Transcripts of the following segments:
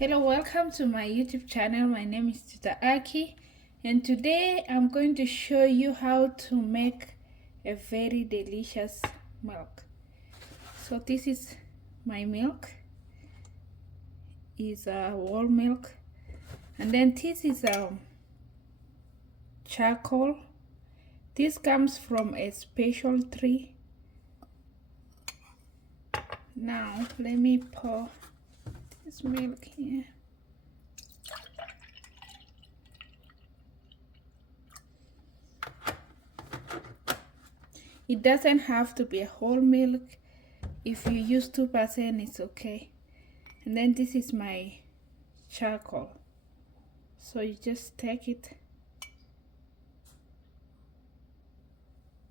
Hello, welcome to my YouTube channel. My name is Tita Aki, and today I'm going to show you how to make a very delicious milk. So this is my milk, is whole milk, and then this is charcoal. This comes from a special tree. Now let me pour this milk here. It doesn't have to be a whole milk. If you use 2%, it's okay. And then this is my charcoal. So you just take it,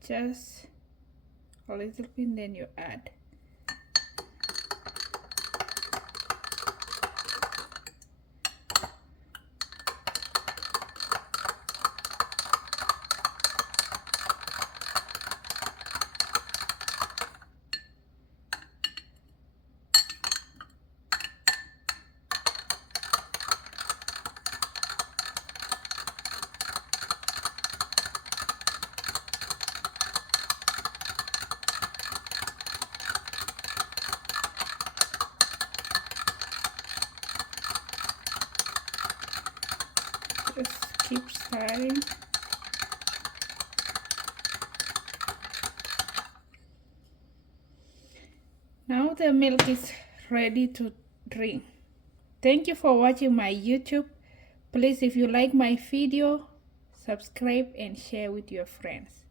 just a little bit, then you add. Just keep stirring. Now the milk is ready to drink. Thank you for watching my YouTube. Please, if you like my video, subscribe and share with your friends.